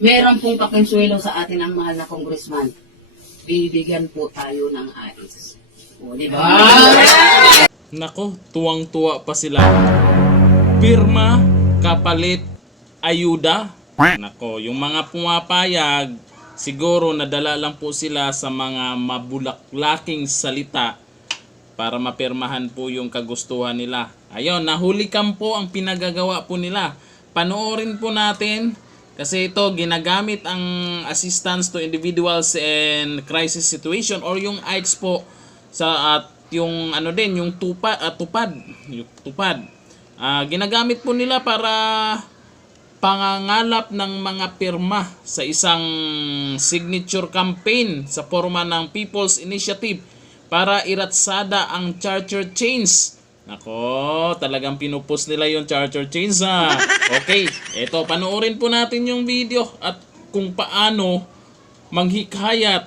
Meron pong pakonsuelo sa atin ang mahal na congressman. Bibigyan po tayo ng AIS. O, di ba? Nako, tuwang-tuwa pa sila. Pirma, kapalit, ayuda. Nako, yung mga pumapayag, siguro nadala lang po sila sa mga mabulaklaking salita para mapirmahan po yung kagustuhan nila. Ayun, nahulikan po ang pinagagawa po nila. Panoorin po natin kasi ito ginagamit ang assistance to individuals in crisis situation or yung AIDS po sa at yung ano din yung tupad. Ginagamit po nila para pangangalap ng mga pirma sa isang signature campaign sa forma ng People's Initiative para iratsada ang charter change. Nako, talagang pinupost nila yung charter change ha. Okay, eto, panoorin po natin yung video at kung paano manghikayat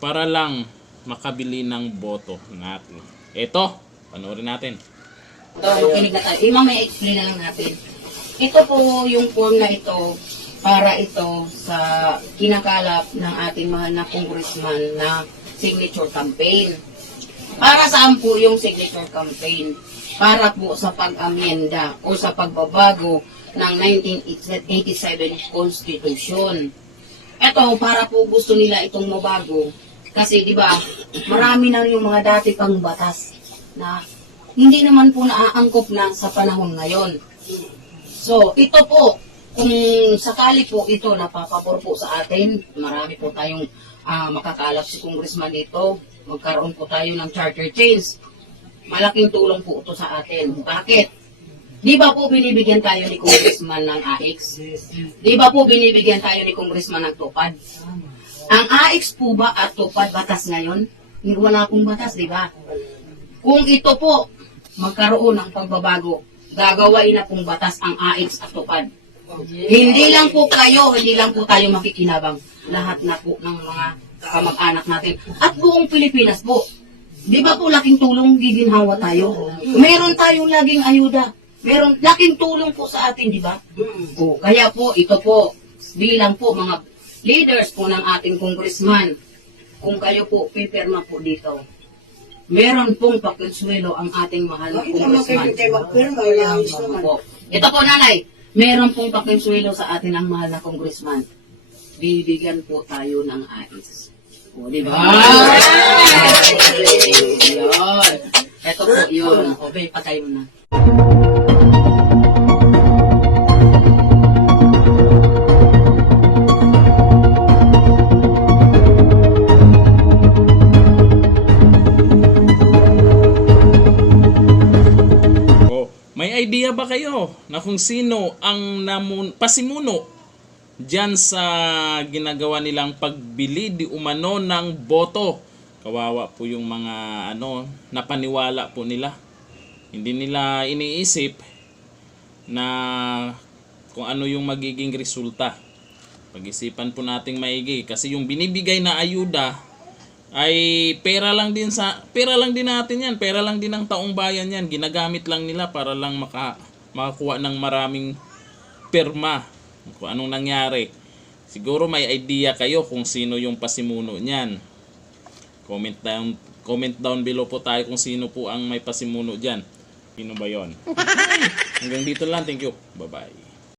para lang makabili ng boto natin. Eto, panoorin natin. Ito, makinig na tayo. Mamaya explain na lang natin. Ito po yung form na ito para ito sa kinakalap ng ating mahal na congressman na signature campaign. Para saan po yung signature campaign? Para po sa pag-amenda o sa pagbabago ng 1987 Constitution. Ito, para po gusto nila itong mabago. Kasi di ba marami na yung mga dati pang batas na hindi naman po naaangkop na sa panahon ngayon. So, ito po, kung sakali po ito napapapor po sa atin, marami po tayong makakalap si congressman dito, magkaroon po tayo ng charter change. Malaking tulong po ito sa atin. Bakit? Di ba po binibigyan tayo ni congressman ng AX? Di ba po binibigyan tayo ni congressman ng tupad? Ang AX po ba at tupad batas ngayon? Wala pong batas, di ba? Kung ito po magkaroon ng pagbabago, gagawain na pong batas ang AX at tupad. Hindi lang po kayo, hindi lang po tayo makikinabang. Lahat na po ng mga kamag-anak natin. At buong Pilipinas po. Di ba po laking tulong giginhawa tayo? Meron tayong laging ayuda. Meron laking tulong po sa atin, di ba? O, kaya po, ito po, bilang po mga leaders po ng ating congressman, kung kayo po pipirma po dito, meron pong pakonsuelo ang ating mahal na congressman. Ito po, nanay, meron pong pakonsuelo sa atin ang mahal na congressman. Bibigyan po tayo ng AIS. O, di ba? Yun. Ito po yun. Okay, patay mo na. May idea ba kayo na kung sino ang pasimuno dyan sa ginagawa nilang pagbili di umano ng boto? Kawawa po yung mga napaniwala po nila. Hindi nila iniisip na kung ano yung magiging resulta. Pag-isipan po nating maigi kasi yung binibigay na ayuda ay pera lang din natin yan, pera lang din ng taong bayan yan, ginagamit lang nila para lang makakuha ng maraming pirma. Kung anong nangyari, siguro may idea kayo kung sino yung pasimuno niyan. Comment down below po tayo kung sino po ang may pasimuno diyan. Sino ba yon? Hanggang dito lang, thank you, bye bye.